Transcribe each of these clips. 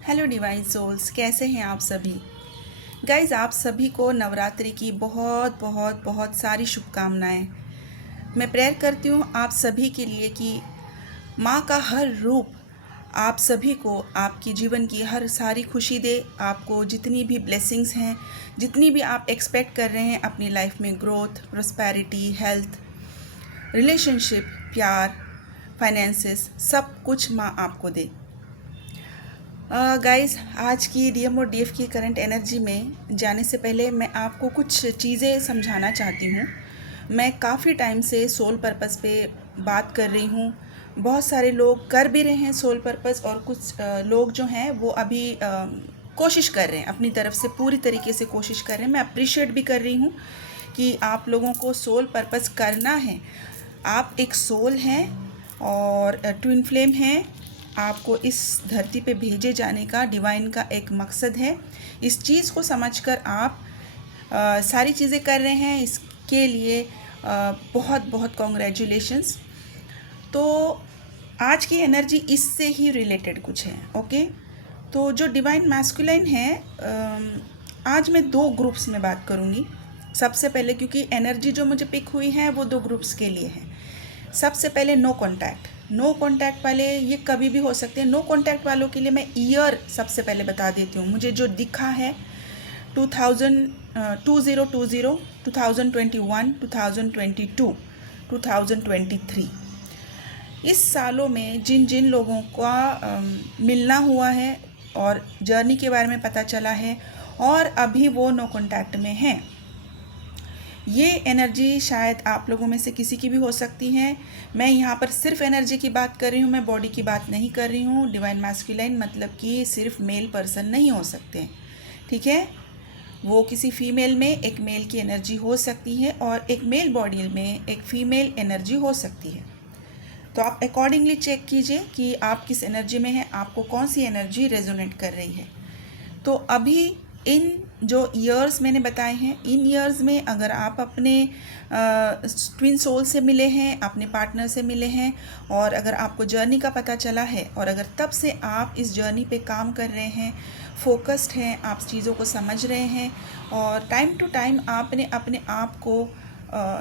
Hello divine souls, कैसे हैं आप सभी। गाइज, आप सभी को नवरात्रि की बहुत बहुत बहुत सारी शुभकामनाएं। मैं प्रेयर करती हूँ आप सभी के लिए कि माँ का हर रूप आप सभी को आपकी जीवन की हर सारी खुशी दे। आपको जितनी भी ब्लेसिंग्स हैं, जितनी भी आप एक्सपेक्ट कर रहे हैं अपनी लाइफ में, ग्रोथ, प्रोस्पैरिटी, हेल्थ, रिलेशनशिप, प्यार, फाइनेंसेस, सब कुछ माँ आपको दे। गाइस, आज की डीएम और डीएफ की करंट एनर्जी में जाने से पहले मैं आपको कुछ चीज़ें समझाना चाहती हूँ। मैं काफ़ी टाइम से सोल पर्पस पे बात कर रही हूँ। बहुत सारे लोग कर भी रहे हैं सोल पर्पस, और कुछ लोग जो हैं वो अभी कोशिश कर रहे हैं, अपनी तरफ से पूरी तरीके से कोशिश कर रहे हैं। मैं अप्रिशिएट भी कर रही हूँ कि आप लोगों को सोल पर्पस करना है। आप एक सोल हैं और ट्विन फ्लेम हैं। आपको इस धरती पे भेजे जाने का डिवाइन का एक मकसद है। इस चीज़ को समझकर आप सारी चीज़ें कर रहे हैं, इसके लिए बहुत बहुत कॉन्ग्रेचुलेशंस। तो आज की एनर्जी इससे ही रिलेटेड कुछ है। ओके, तो जो डिवाइन मैस्कुलाइन है, आज मैं दो ग्रुप्स में बात करूँगी। सबसे पहले, क्योंकि एनर्जी जो मुझे पिक हुई है वो दो ग्रुप्स के लिए है। सबसे पहले नो कांटेक्ट। नो कांटेक्ट वाले ये कभी भी हो सकते हैं। नो कांटेक्ट वालों के लिए मैं ईयर सबसे पहले बता देती हूँ। मुझे जो दिखा है 2020, 2021, 2022, 2023, इस सालों में जिन जिन लोगों का मिलना हुआ है और जर्नी के बारे में पता चला है और अभी वो नो कांटेक्ट में हैं, ये एनर्जी शायद आप लोगों में से किसी की भी हो सकती है। मैं यहाँ पर सिर्फ एनर्जी की बात कर रही हूँ, मैं बॉडी की बात नहीं कर रही हूँ। डिवाइन मैस्कुलाइन मतलब कि सिर्फ मेल पर्सन नहीं हो सकते, ठीक है। वो किसी फीमेल में एक मेल की एनर्जी हो सकती है और एक मेल बॉडी में एक फीमेल एनर्जी हो सकती है। तो आप अकॉर्डिंगली चेक कीजिए कि आप किस एनर्जी में हैं, आपको कौन सी एनर्जी रेजोनेट कर रही है। तो अभी इन जो ईयर्स मैंने बताए हैं, इन ईयर्स में अगर आप अपने ट्विन सोल से मिले हैं, अपने पार्टनर से मिले हैं, और अगर आपको जर्नी का पता चला है और अगर तब से आप इस जर्नी पे काम कर रहे हैं, फोकस्ड हैं, आप चीज़ों को समझ रहे हैं और टाइम टू टाइम आपने अपने आप को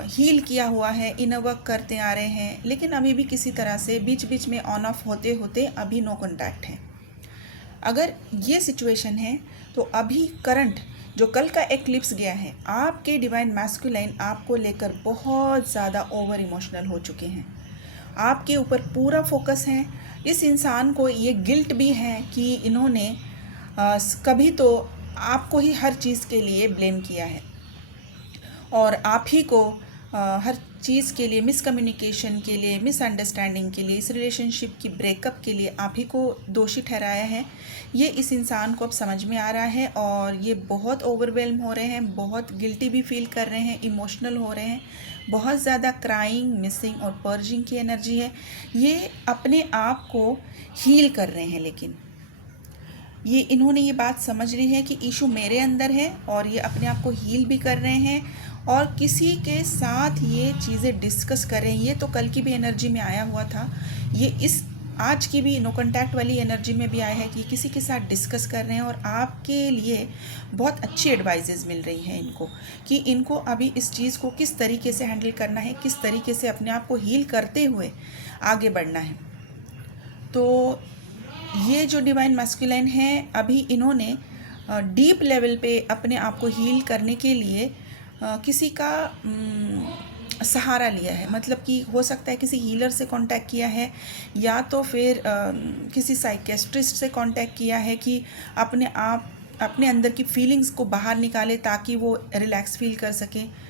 हील किया हुआ है, इनर वर्क करते आ रहे हैं, लेकिन अभी भी किसी तरह से बीच बीच में ऑन ऑफ होते होते अभी नो कॉन्टैक्ट है। अगर ये सिचुएशन है तो अभी करंट जो कल का एक्लिप्स गया है, आपके डिवाइन मैस्कुलाइन आपको लेकर बहुत ज़्यादा ओवर इमोशनल हो चुके हैं। आपके ऊपर पूरा फोकस है। इस इंसान को ये गिल्ट भी है कि इन्होंने कभी तो आपको ही हर चीज़ के लिए ब्लेम किया है और आप ही को हर चीज़ के लिए, मिसकम्युनिकेशन के लिए, मिसअंडरस्टैंडिंग के लिए, इस रिलेशनशिप की ब्रेकअप के लिए आप ही को दोषी ठहराया है। ये इस इंसान को अब समझ में आ रहा है और ये बहुत ओवरवेल्म हो रहे हैं, बहुत गिल्टी भी फील कर रहे हैं, इमोशनल हो रहे हैं, बहुत ज़्यादा क्राइंग, मिसिंग और पर्जिंग की एनर्जी है। ये अपने आप को हील कर रहे हैं, लेकिन ये इन्होंने ये बात समझ ली है कि इशू मेरे अंदर है और ये अपने आप को हील भी कर रहे हैं और किसी के साथ ये चीज़ें डिस्कस कर रहे हैं। ये तो कल की भी एनर्जी में आया हुआ था, ये इस आज की भी नो कॉन्टैक्ट वाली एनर्जी में भी आया है कि किसी के साथ डिस्कस कर रहे हैं और आपके लिए बहुत अच्छी एडवाइजेज़ मिल रही हैं इनको कि इनको अभी इस चीज़ को किस तरीके से हैंडल करना है, किस तरीके से अपने आप को हील करते हुए आगे बढ़ना है। तो ये जो डिवाइन मैस्कुलाइन है, अभी इन्होंने डीप लेवल पे अपने आप को हील करने के लिए किसी का सहारा लिया है। मतलब कि हो सकता है किसी हीलर से कांटेक्ट किया है या तो फिर किसी साइकेट्रिस्ट से कांटेक्ट किया है कि अपने अंदर की फीलिंग्स को बाहर निकाले ताकि वो रिलैक्स फील कर सके।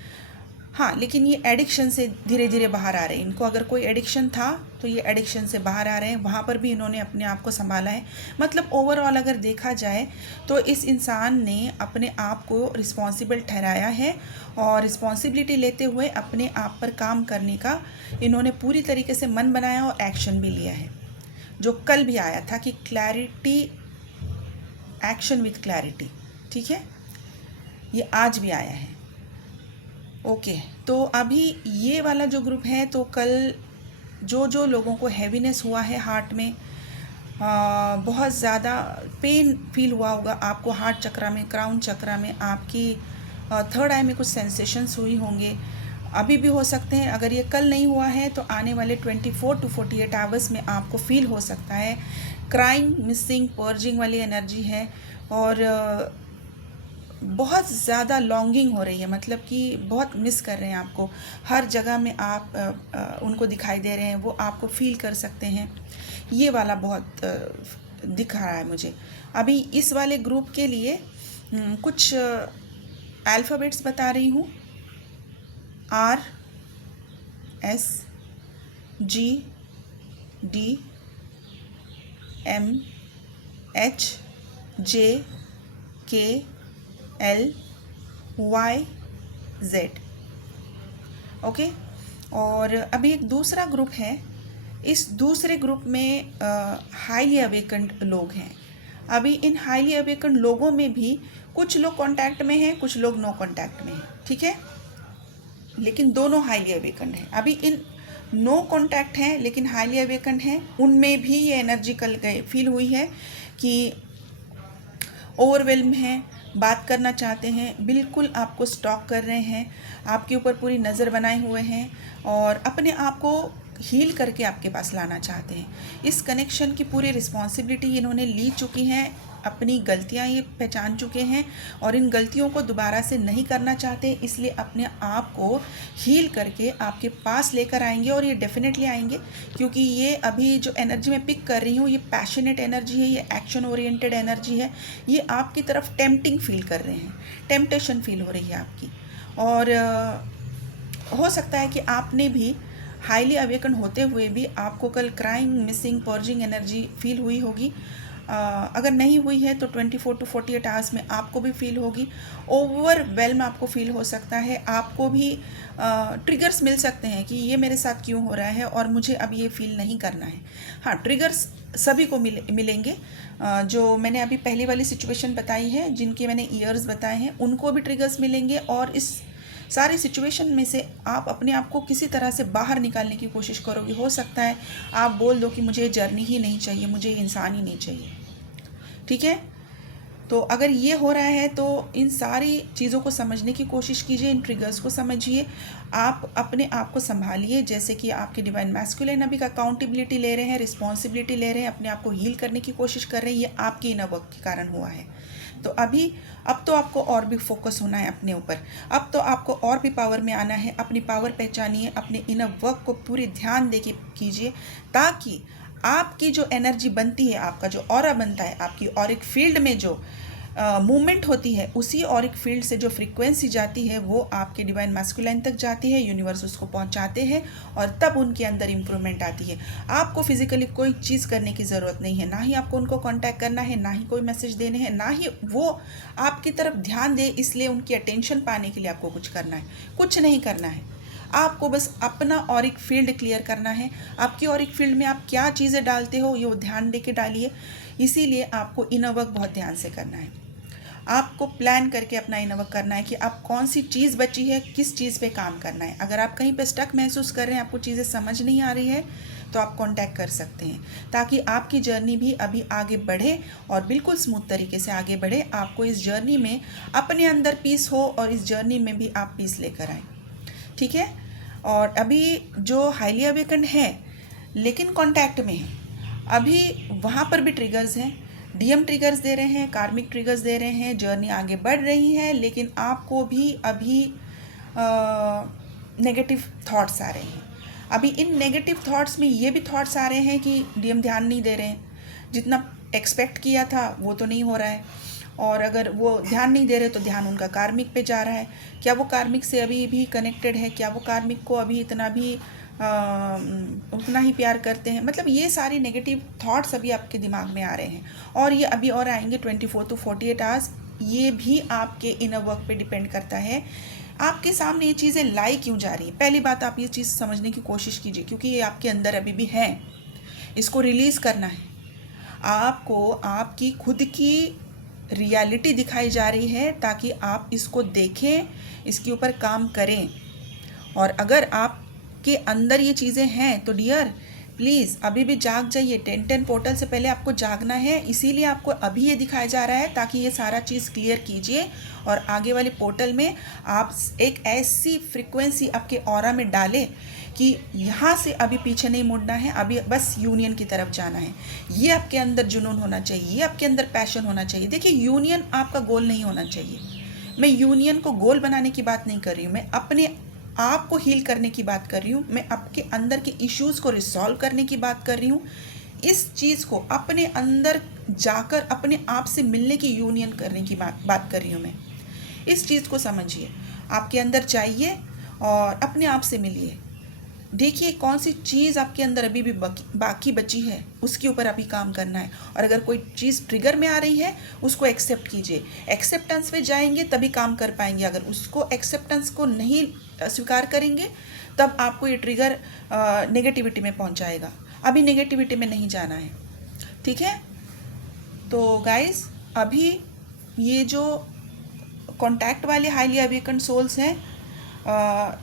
हाँ, लेकिन ये एडिक्शन से धीरे धीरे बाहर आ रहे हैं। इनको अगर कोई एडिक्शन था तो ये एडिक्शन से बाहर आ रहे हैं, वहाँ पर भी इन्होंने अपने आप को संभाला है। मतलब ओवरऑल अगर देखा जाए तो इस इंसान ने अपने आप को रिस्पॉन्सिबल ठहराया है और रिस्पॉन्सिबिलिटी लेते हुए अपने आप पर काम करने का इन्होंने पूरी तरीके से मन बनाया और एक्शन भी लिया है। जो कल भी आया था कि क्लैरिटी, एक्शन विथ क्लैरिटी, ठीक है, ये आज भी आया है। ओके, तो अभी ये वाला जो ग्रुप है, तो कल जो जो लोगों को हैवीनेस हुआ है हार्ट में, बहुत ज़्यादा पेन फील हुआ होगा आपको हार्ट चक्र में, क्राउन चक्र में, आपकी थर्ड आई में कुछ सेंसेशंस हुई होंगे, अभी भी हो सकते हैं। अगर ये कल नहीं हुआ है तो आने वाले 24 to 48 आवर्स में आपको फील हो सकता है। क्राइंग, मिसिंग, पर्जिंग वाली एनर्जी है और बहुत ज़्यादा लॉन्गिंग हो रही है, मतलब कि बहुत मिस कर रहे हैं आपको। हर जगह में आप उनको दिखाई दे रहे हैं, वो आपको फील कर सकते हैं। ये वाला बहुत दिख रहा है मुझे। अभी इस वाले ग्रुप के लिए कुछ अल्फ़ाबेट्स बता रही हूँ। R, S, G, D, M, H, J, K, L, Y, Z। Okay. और अभी एक दूसरा ग्रुप है। इस दूसरे ग्रुप में हाईली अवेकन्ड लोग हैं। अभी इन हाईली अवेकन्ड लोगों में भी कुछ लोग कांटेक्ट में हैं, कुछ लोग नो कांटेक्ट में हैं, ठीक है, लेकिन दोनों हाईली अवेकन्ड हैं। अभी इन नो कांटेक्ट हैं लेकिन हाईली अवेकन्ड हैं, उनमें भी ये एनर्जी कल फील हुई है कि ओवरवेल्म हैं, बात करना चाहते हैं, बिल्कुल आपको स्टॉक कर रहे हैं, आपके ऊपर पूरी नज़र बनाए हुए हैं और अपने आप को हील करके आपके पास लाना चाहते हैं। इस कनेक्शन की पूरी रिस्पॉन्सिबिलिटी इन्होंने ली चुकी हैं, अपनी गलतियां ये पहचान चुके हैं और इन गलतियों को दोबारा से नहीं करना चाहते, इसलिए अपने आप को हील करके आपके पास लेकर आएंगे। और ये डेफिनेटली आएंगे क्योंकि ये अभी जो एनर्जी मैं पिक कर रही हूँ ये पैशनेट एनर्जी है, ये एक्शन ओरिएंटेड एनर्जी है, ये आपकी तरफ टेम्पटिंग फील कर रहे हैं, टेम्पटेशन फील हो रही है आपकी। और हो सकता है कि आपने भी हाईली अवेकन होते हुए भी आपको कल crying, missing, purging energy feel हुई होगी। अगर नहीं हुई है तो 24 to 48 आवर्स में आपको भी फील होगी। ओवरवेल्म आपको फील हो सकता है, आपको भी ट्रिगर्स मिल सकते हैं कि ये मेरे साथ क्यों हो रहा है और मुझे अब ये फील नहीं करना है। हाँ, ट्रिगर्स सभी को मिलेंगे। जो मैंने अभी पहली वाली सिचुएशन बताई है, जिनके मैंने ईयर्स बताए हैं, उनको भी ट्रिगर्स मिलेंगे और इस सारी सिचुएशन में से आप अपने आप को किसी तरह से बाहर निकालने की कोशिश करोगे। हो सकता है आप बोल दो कि मुझे ये जर्नी ही नहीं चाहिए, मुझे इंसान ही नहीं चाहिए, ठीक है। तो अगर ये हो रहा है तो इन सारी चीज़ों को समझने की कोशिश कीजिए, इन ट्रिगर्स को समझिए, आप अपने आप को संभालिए। जैसे कि आपके डिवाइन मैस्कुलिन अभी अकाउंटेबिलिटी ले रहे हैं, रिस्पॉन्सिबिलिटी ले रहे हैं, अपने आप को हील करने की कोशिश कर रहे हैं, ये आपके इनर वर्क के कारण हुआ है। तो अब तो आपको और भी फोकस होना है अपने ऊपर, अब तो आपको और भी पावर में आना है। अपनी पावर पहचानिए, अपने इनर वर्क को पूरी ध्यान दे के कीजिए, ताकि आपकी जो एनर्जी बनती है, आपका जो ऑरा बनता है, आपकी ऑरिक फील्ड में जो मूवमेंट होती है, उसी ऑरिक फील्ड से जो फ्रीक्वेंसी जाती है वो आपके डिवाइन मैस्कुलाइन तक जाती है, यूनिवर्स उसको पहुंचाते हैं और तब उनके अंदर इम्प्रूवमेंट आती है। आपको फिजिकली कोई चीज़ करने की ज़रूरत नहीं है, ना ही आपको उनको कांटेक्ट करना है, ना ही कोई मैसेज देने हैं, ना ही वो आपकी तरफ ध्यान दे इसलिए उनकी अटेंशन पाने के लिए आपको कुछ करना है। कुछ नहीं करना है, आपको बस अपना ऑरिक फील्ड क्लियर करना है। आपकी ऑरिक फील्ड में आप क्या चीज़ें डालते हो ये ध्यान दे के डालिए। इसीलिए आपको इनर वर्क बहुत ध्यान से करना है, आपको प्लान करके अपना इनर वर्क करना है कि आप कौन सी चीज़ बची है, किस चीज़ पे काम करना है। अगर आप कहीं पे स्टक महसूस कर रहे हैं, आपको चीज़ें समझ नहीं आ रही है, तो आप कांटेक्ट कर सकते हैं, ताकि आपकी जर्नी भी अभी आगे बढ़े और बिल्कुल स्मूथ तरीके से आगे बढ़े। आपको इस जर्नी में अपने अंदर पीस हो और इस जर्नी में भी आप पीस लेकर आएँ, ठीक है। और अभी जो हाईली अवेकन्ड है लेकिन कांटेक्ट में है, अभी वहाँ पर भी ट्रिगर्स हैं, डीएम ट्रिगर्स दे रहे हैं, कार्मिक ट्रिगर्स दे रहे हैं, जर्नी आगे बढ़ रही है, लेकिन आपको भी अभी नेगेटिव थॉट्स आ रहे हैं। अभी इन नेगेटिव थॉट्स में ये भी थॉट्स आ रहे हैं कि डीएम ध्यान नहीं दे रहे हैं, जितना एक्सपेक्ट किया था वो तो नहीं हो रहा है, और अगर वो ध्यान नहीं दे रहे तो ध्यान उनका कार्मिक पे जा रहा है। क्या वो कार्मिक से अभी भी कनेक्टेड है, क्या वो कार्मिक को अभी इतना भी उतना ही प्यार करते हैं, मतलब ये सारी नेगेटिव थॉट्स अभी आपके दिमाग में आ रहे हैं और ये अभी और आएंगे 24 to 48 आवर्स। ये भी आपके इनर वर्क पे डिपेंड करता है, आपके सामने ये चीज़ें लाई क्यों जा रही हैं। पहली बात, आप ये चीज़ समझने की कोशिश कीजिए, क्योंकि ये आपके अंदर अभी भी है, इसको रिलीज़ करना है। आपको आपकी खुद की रियलिटी दिखाई जा रही है ताकि आप इसको देखें, इसके ऊपर काम करें। और अगर आप के अंदर ये चीज़ें हैं तो डियर, प्लीज़ अभी भी जाग जाइए। 10-10 पोर्टल से पहले आपको जागना है, इसीलिए आपको अभी ये दिखाया जा रहा है ताकि ये सारा चीज़ क्लियर कीजिए और आगे वाले पोर्टल में आप एक ऐसी फ्रिक्वेंसी आपके ऑरा में डालें कि यहाँ से अभी पीछे नहीं मुड़ना है, अभी बस यूनियन की तरफ जाना है। ये आपके अंदर जुनून होना चाहिए, ये आपके अंदर पैशन होना चाहिए। देखिए, यूनियन आपका गोल नहीं होना चाहिए। मैं यूनियन को गोल बनाने की बात नहीं कर रही हूँ, मैं अपने आप को हील करने की बात कर रही हूँ, मैं आपके अंदर के इश्यूज़ को रिसॉल्व करने की बात कर रही हूँ। इस चीज़ को अपने अंदर जाकर अपने आप से मिलने की यूनियन करने की बात कर रही हूँ मैं। इस चीज़ को समझिए, आपके अंदर जाइए और अपने आप से मिलिए। देखिए कौन सी चीज़ आपके अंदर अभी भी बाकी बची है, उसके ऊपर अभी काम करना है। और अगर कोई चीज़ ट्रिगर में आ रही है उसको एक्सेप्ट कीजिए। एक्सेप्टेंस में जाएंगे तभी काम कर पाएंगे। अगर उसको एक्सेप्टेंस को नहीं स्वीकार करेंगे तब आपको ये ट्रिगर नेगेटिविटी में पहुंचाएगा। अभी नेगेटिविटी में नहीं जाना है, ठीक है। तो गाइस, अभी ये जो कॉन्टैक्ट वाले हाईली अवेकन्ड सोल्स हैं,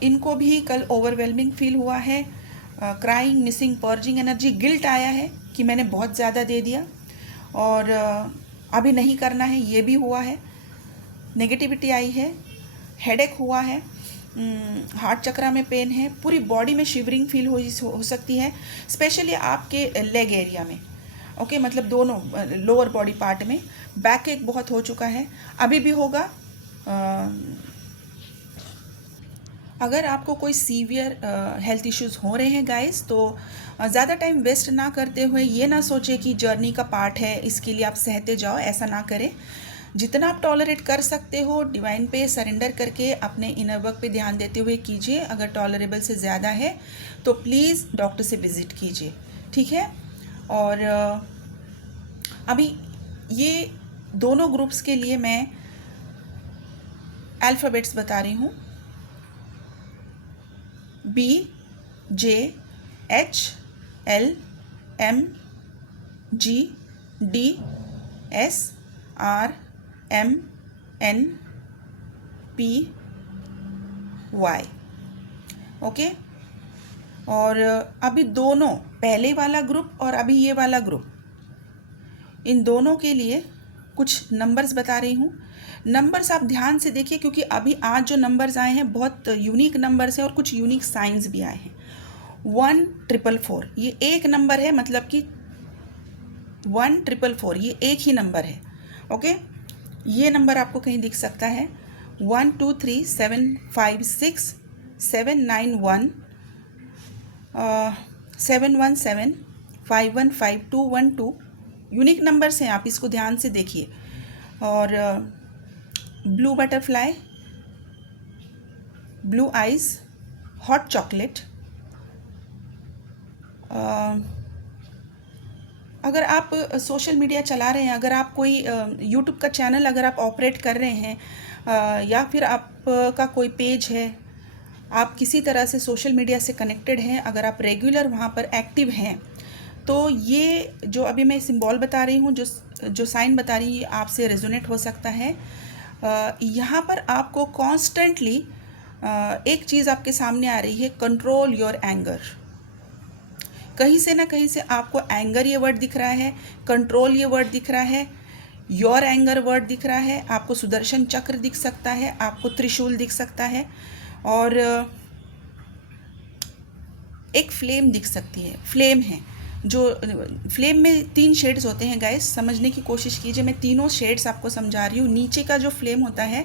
इनको भी कल ओवरवेलमिंग फील हुआ है, crying, missing, purging energy, guilt आया है कि मैंने बहुत ज़्यादा दे दिया और अभी नहीं करना है, ये भी हुआ है। नेगेटिविटी आई है, हेडेक हुआ है, हार्ट चक्रा में पेन है, पूरी बॉडी में शिवरिंग फील हो सकती है, स्पेशली आपके लेग एरिया में। ओके, मतलब दोनों लोअर बॉडी पार्ट में। बैक एक बहुत हो चुका है, अभी भी होगा। अगर आपको कोई सीवियर हेल्थ इश्यूज़ हो रहे हैं गाइस, तो ज़्यादा टाइम वेस्ट ना करते हुए ये ना सोचें कि जर्नी का पार्ट है इसके लिए आप सहते जाओ, ऐसा ना करें। जितना आप टॉलरेट कर सकते हो डिवाइन पे सरेंडर करके अपने इनर वर्क पे ध्यान देते हुए कीजिए। अगर टॉलरेबल से ज़्यादा है तो प्लीज़ डॉक्टर से विज़िट कीजिए, ठीक है। और अभी ये दोनों ग्रुप्स के लिए मैं अल्फ़ाबेट्स बता रही हूँ। BJHLMGDSRMNPY, okay. और अभी दोनों, पहले वाला ग्रुप और अभी ये वाला ग्रुप, इन दोनों के लिए कुछ नंबर्स बता रही हूँ। नंबर्स आप ध्यान से देखिए, क्योंकि अभी आज जो नंबर्स आए हैं बहुत यूनिक नंबर्स हैं और कुछ यूनिक साइंस भी आए हैं। 1444 ये एक नंबर है, मतलब कि 1444 ये एक ही नंबर है, ओके। ये नंबर आपको कहीं दिख सकता है। 1 2 3 7 5 6 7 9 1 7 1 7 5 1 5 2 1 2 यूनिक नंबर्स हैं, आप इसको ध्यान से देखिए। और blue butterfly, blue eyes, hot chocolate. अगर आप सोशल मीडिया चला रहे हैं, अगर आप कोई यूट्यूब का चैनल अगर आप ऑपरेट कर रहे हैं, या फिर आपका कोई पेज है, आप किसी तरह से सोशल मीडिया से कनेक्टेड हैं, अगर आप रेगुलर वहाँ पर एक्टिव हैं, तो ये जो अभी मैं सिंबल बता रही हूँ, जो साइन बता रही हूँ, आपसे रेजोनेट हो सकता है। यहाँ पर आपको कॉन्स्टेंटली एक चीज़ आपके सामने आ रही है, कंट्रोल योर एंगर। कहीं से ना कहीं से आपको एंगर ये वर्ड दिख रहा है, कंट्रोल ये वर्ड दिख रहा है, योर एंगर वर्ड दिख रहा है, आपको सुदर्शन चक्र दिख सकता है, आपको त्रिशूल दिख सकता है, और एक फ्लेम दिख सकती है। फ्लेम है, जो फ्लेम में 3 शेड्स होते हैं गाइस, समझने की कोशिश कीजिए। मैं तीनों शेड्स आपको समझा रही हूँ। नीचे का जो फ्लेम होता है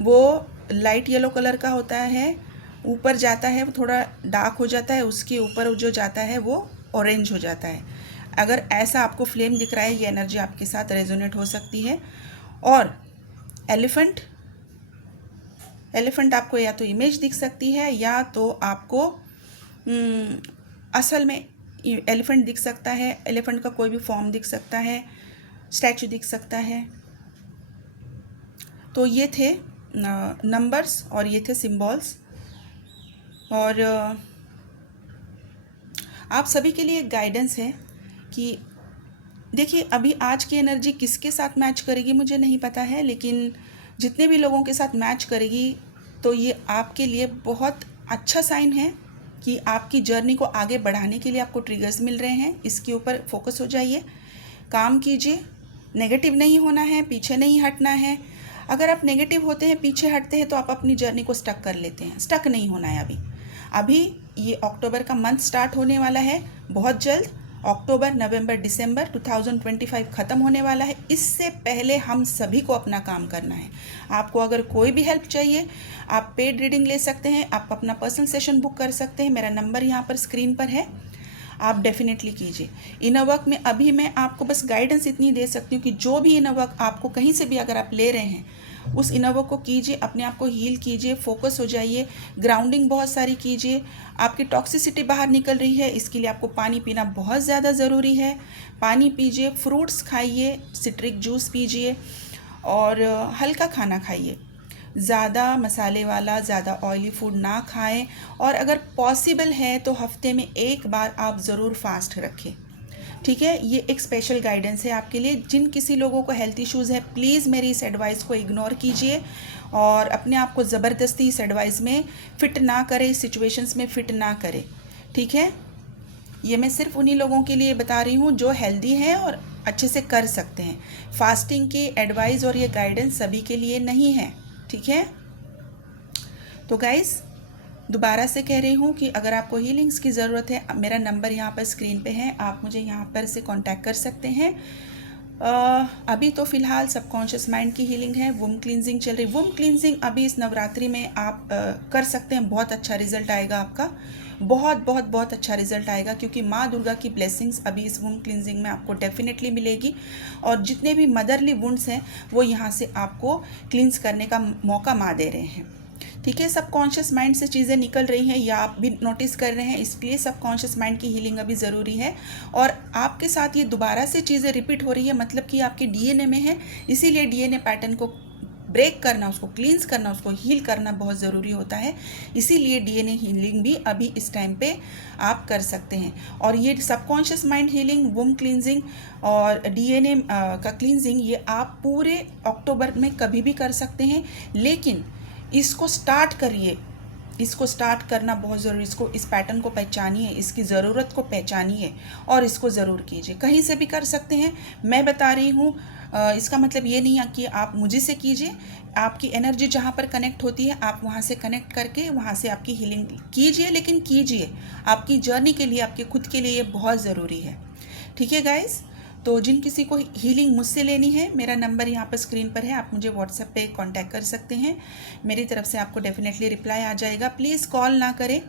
वो लाइट येलो कलर का होता है, ऊपर जाता है वो थोड़ा डार्क हो जाता है, उसके ऊपर जो जाता है वो ऑरेंज हो जाता है। अगर ऐसा आपको फ्लेम दिख रहा है, ये एनर्जी आपके साथ रेजोनेट हो सकती है। और एलिफेंट आपको या तो इमेज दिख सकती है, या तो आपको असल में एलिफेंट दिख सकता है। एलिफेंट का कोई भी फॉर्म दिख सकता है, स्टैचू दिख सकता है। तो ये थे नंबर्स और ये थे सिंबल्स। और आप सभी के लिए एक गाइडेंस है कि देखिए, अभी आज की एनर्जी किसके साथ मैच करेगी मुझे नहीं पता है, लेकिन जितने भी लोगों के साथ मैच करेगी तो ये आपके लिए बहुत अच्छा साइन है, कि आपकी जर्नी को आगे बढ़ाने के लिए आपको ट्रिगर्स मिल रहे हैं, इसके ऊपर फोकस हो जाइए, काम कीजिए, नेगेटिव नहीं होना है, पीछे नहीं हटना है। अगर आप नेगेटिव होते हैं, पीछे हटते हैं तो आप अपनी जर्नी को स्टक कर लेते हैं। स्टक नहीं होना है अभी ये अक्टूबर का मंथ स्टार्ट होने वाला है बहुत जल्द। अक्टूबर, नवंबर, दिसंबर 2025 ख़त्म होने वाला है। इससे पहले हम सभी को अपना काम करना है। आपको अगर कोई भी हेल्प चाहिए, आप पेड रीडिंग ले सकते हैं, आप अपना पर्सनल सेशन बुक कर सकते हैं। मेरा नंबर यहाँ पर स्क्रीन पर है, आप डेफिनेटली कीजिए। इनर वर्क में अभी मैं आपको बस गाइडेंस इतनी दे सकती हूँ कि जो भी इनर वर्क आपको कहीं से भी अगर आप ले रहे हैं, उस इनर वर्क को कीजिए, अपने आप को हील कीजिए, फोकस हो जाइए, ग्राउंडिंग बहुत सारी कीजिए। आपकी टॉक्सिसिटी बाहर निकल रही है, इसके लिए आपको पानी पीना बहुत ज़्यादा ज़रूरी है। पानी पीजिए, फ्रूट्स खाइए, सिट्रिक जूस पीजिए और हल्का खाना खाइए। ज़्यादा मसाले वाला, ज़्यादा ऑयली फूड ना खाएं और अगर पॉसिबल है तो हफ्ते में एक बार आप ज़रूर फास्ट रखें। ठीक है, ये एक स्पेशल गाइडेंस है आपके लिए। जिन किसी लोगों को हेल्थ इश्यूज़ है, प्लीज़ मेरी इस एडवाइस को इग्नोर कीजिए और अपने आप को ज़बरदस्ती इस एडवाइस में फ़िट ना करें, इस सिचुएशंस में फ़िट ना करें। ठीक है, ये मैं सिर्फ उन्हीं लोगों के लिए बता रही हूँ जो हेल्दी हैं और अच्छे से कर सकते हैं। फास्टिंग की एडवाइस और ये गाइडेंस सभी के लिए नहीं है। ठीक है, तो गाइस दोबारा से कह रही हूँ कि अगर आपको हीलिंग्स की ज़रूरत है, मेरा नंबर यहाँ पर स्क्रीन पे है, आप मुझे यहाँ पर से कांटेक्ट कर सकते हैं। अभी तो फ़िलहाल सबकॉन्शियस माइंड की हीलिंग है, वुम क्लींजिंग चल रही। वुम क्लींजिंग अभी इस नवरात्रि में आप कर सकते हैं, बहुत अच्छा रिजल्ट आएगा आपका, बहुत बहुत बहुत अच्छा रिजल्ट आएगा, क्योंकि माँ दुर्गा की ब्लेसिंग्स अभी इस वुम क्लींजिंग में आपको डेफिनेटली मिलेगी। और जितने भी मदरली वुंड्स हैं वो यहाँ से आपको क्लींस करने का मौका माँ दे रहे हैं। ठीक है, सबकॉन्शियस माइंड से चीज़ें निकल रही हैं या आप भी नोटिस कर रहे हैं, इसलिए सबकॉन्शियस माइंड की हीलिंग अभी ज़रूरी है। और आपके साथ ये दोबारा से चीज़ें रिपीट हो रही है, मतलब कि आपके डीएनए में है, इसीलिए डीएनए पैटर्न को ब्रेक करना, उसको क्लींस करना, उसको हील करना बहुत ज़रूरी होता है। इसीलिए डीएनए हीलिंग भी अभी इस टाइम पे आप कर सकते हैं। और ये सबकॉन्शियस माइंड हीलिंग, वुम क्लींजिंग और डीएनए का क्लींजिंग, ये आप पूरे अक्टूबर में कभी भी कर सकते हैं, लेकिन इसको स्टार्ट करिए। इसको स्टार्ट करना बहुत ज़रूरी, इसको, इस पैटर्न को पहचानिए, इसकी ज़रूरत को पहचानिए और इसको ज़रूर कीजिए। कहीं से भी कर सकते हैं, मैं बता रही हूँ। इसका मतलब ये नहीं है कि आप मुझे से कीजिए। आपकी एनर्जी जहाँ पर कनेक्ट होती है, आप वहाँ से कनेक्ट करके वहाँ से आपकी हीलिंग कीजिए, लेकिन कीजिए आपकी जर्नी के लिए, आपके खुद के लिए ये बहुत ज़रूरी है। ठीक है गाइस, तो जिन किसी को हीलिंग मुझसे लेनी है, मेरा नंबर यहाँ पर स्क्रीन पर है, आप मुझे व्हाट्सएप पे कांटेक्ट कर सकते हैं। मेरी तरफ से आपको डेफिनेटली रिप्लाई आ जाएगा, प्लीज़ कॉल ना करें।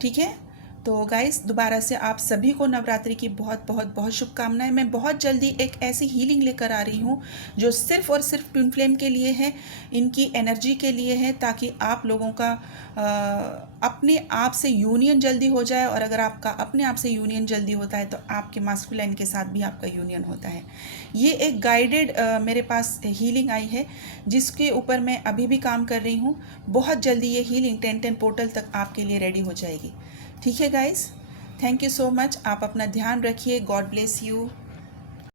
ठीक है, तो गाइस दोबारा से आप सभी को नवरात्रि की बहुत बहुत बहुत शुभकामनाएं। मैं बहुत जल्दी एक ऐसी हीलिंग लेकर आ रही हूँ जो सिर्फ़ और सिर्फ ट्विन फ्लेम के लिए है, इनकी एनर्जी के लिए है, ताकि आप लोगों का अपने आप से यूनियन जल्दी हो जाए। और अगर आपका अपने आप से यूनियन जल्दी होता है तो आपके मास्कुलाइन के साथ भी आपका यूनियन होता है। ये एक गाइडेड मेरे पास हीलिंग आई है, जिसके ऊपर मैं अभी भी काम कर रही हूँ। बहुत जल्दी ये हीलिंग 10-10 पोर्टल तक आपके लिए रेडी हो जाएगी। ठीक है guys, thank you so much. आप अपना ध्यान रखिए। God bless you.